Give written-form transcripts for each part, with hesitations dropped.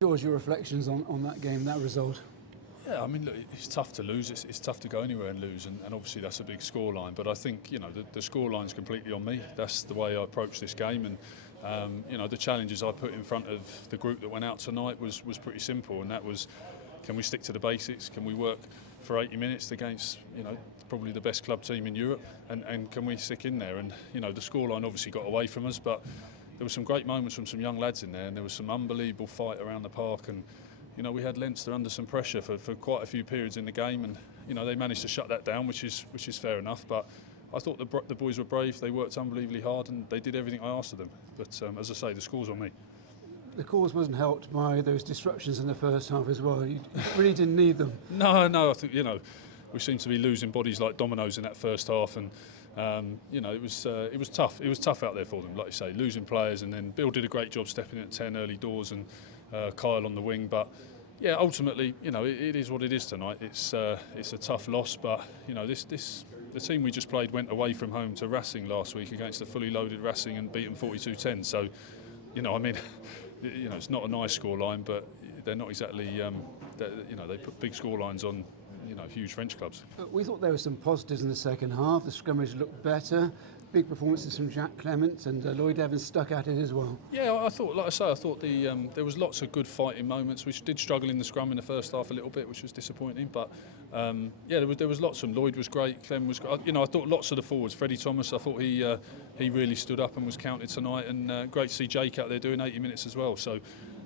George, your reflections on that game, that result? Yeah, I mean, look, it's tough to lose. It's tough to go anywhere and lose, and obviously that's a big scoreline. But I think the scoreline's completely on me. That's the way I approach this game, and the challenges I put in front of the group that went out tonight was pretty simple, and that was, can we stick to the basics? Can we work for 80 minutes against probably the best club team in Europe, and can we stick in there? And the scoreline obviously got away from us, but there were some great moments from some young lads in there, and there was some unbelievable fight around the park, and we had Leinster under some pressure for quite a few periods in the game, and they managed to shut that down, which is fair enough. But I thought the boys were brave. They worked unbelievably hard, and they did everything I asked of them. But as I say, the score's on me. The cause wasn't helped by those disruptions in the first half as well. You really didn't need them. No. I think we seemed to be losing bodies like dominoes in that first half, and it was tough. It was tough out there for them, like you say, losing players, and then Bill did a great job stepping in at 10 early doors, and Kyle on the wing. But yeah, ultimately, it is what it is tonight. It's a tough loss, but the team we just played went away from home to Racing last week against a fully loaded Racing and beat them 42-10. So, it's not a nice scoreline, but they're not exactly. They put big scorelines on huge French clubs. We thought there were some positives in the second half. The scrimmage looked better. Big performances from Jack Clement, and Lloyd Evans stuck at it as well. Yeah, I thought there was lots of good fighting moments. We did struggle in the scrum in the first half a little bit, which was disappointing. But there was lots of them. Lloyd was great. Clem was. I thought lots of the forwards. Freddie Thomas, I thought he really stood up and was counted tonight. And great to see Jake out there doing 80 minutes as well. So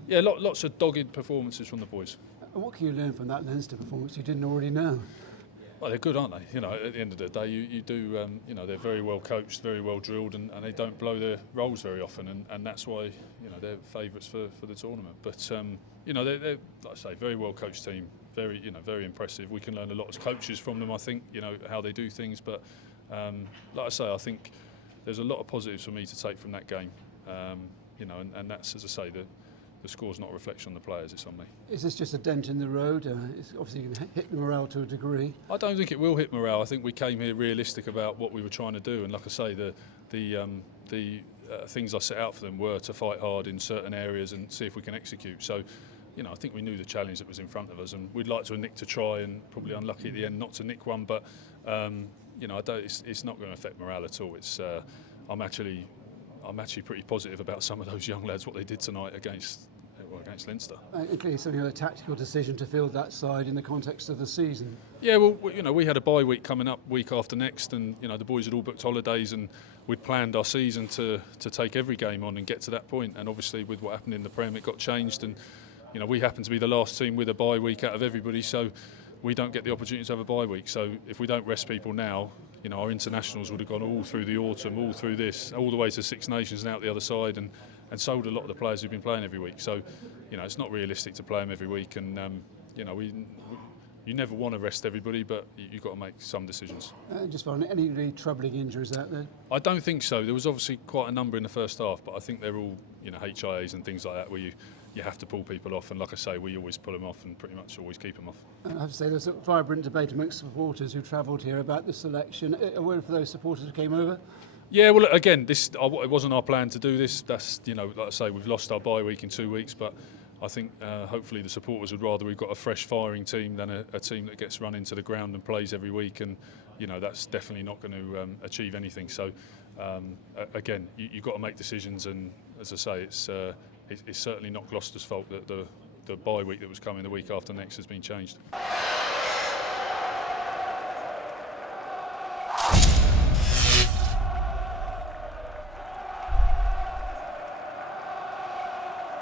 yeah, lots of dogged performances from the boys. And what can you learn from that Leinster performance you didn't already know? Well, they're good, aren't they? At the end of the day, you do. They're very well coached, very well drilled, and they don't blow their roles very often, and that's why they're favourites for the tournament. But they're, like I say, very well coached team, very impressive. We can learn a lot as coaches from them. I think how they do things, but like I say, I think there's a lot of positives for me to take from that game. And that's, as I say, the score's not a reflection on the players, it's on me. Is this just a dent in the road? It's obviously going to hit the morale to a degree. I don't think it will hit morale. I think we came here realistic about what we were trying to do, and like I say, the things I set out for them were to fight hard in certain areas and see if we can execute. So, I think we knew the challenge that was in front of us, and we'd like to have nicked a try, and probably unlucky at the end not to nick one. But it's not going to affect morale at all. I'm actually pretty positive about some of those young lads, what they did tonight against Leinster. And clearly something of a tactical decision to field that side in the context of the season. Yeah, well, we had a bye week coming up, week after next, and the boys had all booked holidays, and we'd planned our season to take every game on and get to that point. And obviously, with what happened in the Prem, it got changed, and we happened to be the last team with a bye week out of everybody, so we don't get the opportunity to have a bye week. So if we don't rest people now, our internationals would have gone all through the autumn, all through this, all the way to Six Nations and out the other side, and sold a lot of the players who've been playing every week. So, it's not realistic to play them every week, and you never want to rest everybody, but you've got to make some decisions. Just found any really troubling injuries out there? I don't think so. There was obviously quite a number in the first half, but I think they're all HIAs and things like that, where you have to pull people off, and like I say, we always pull them off and pretty much always keep them off. I have to say there's a vibrant debate amongst supporters who travelled here about the selection. A word for those supporters who came over? Yeah, well, again, it wasn't our plan to do this. That's, like I say, we've lost our bye week in 2 weeks, but I think hopefully the supporters would rather we've got a fresh firing team than a team that gets run into the ground and plays every week, and that's definitely not going to achieve anything. So again, you've got to make decisions, and as I say, it's certainly not Gloucester's fault that the bye week that was coming the week after next has been changed.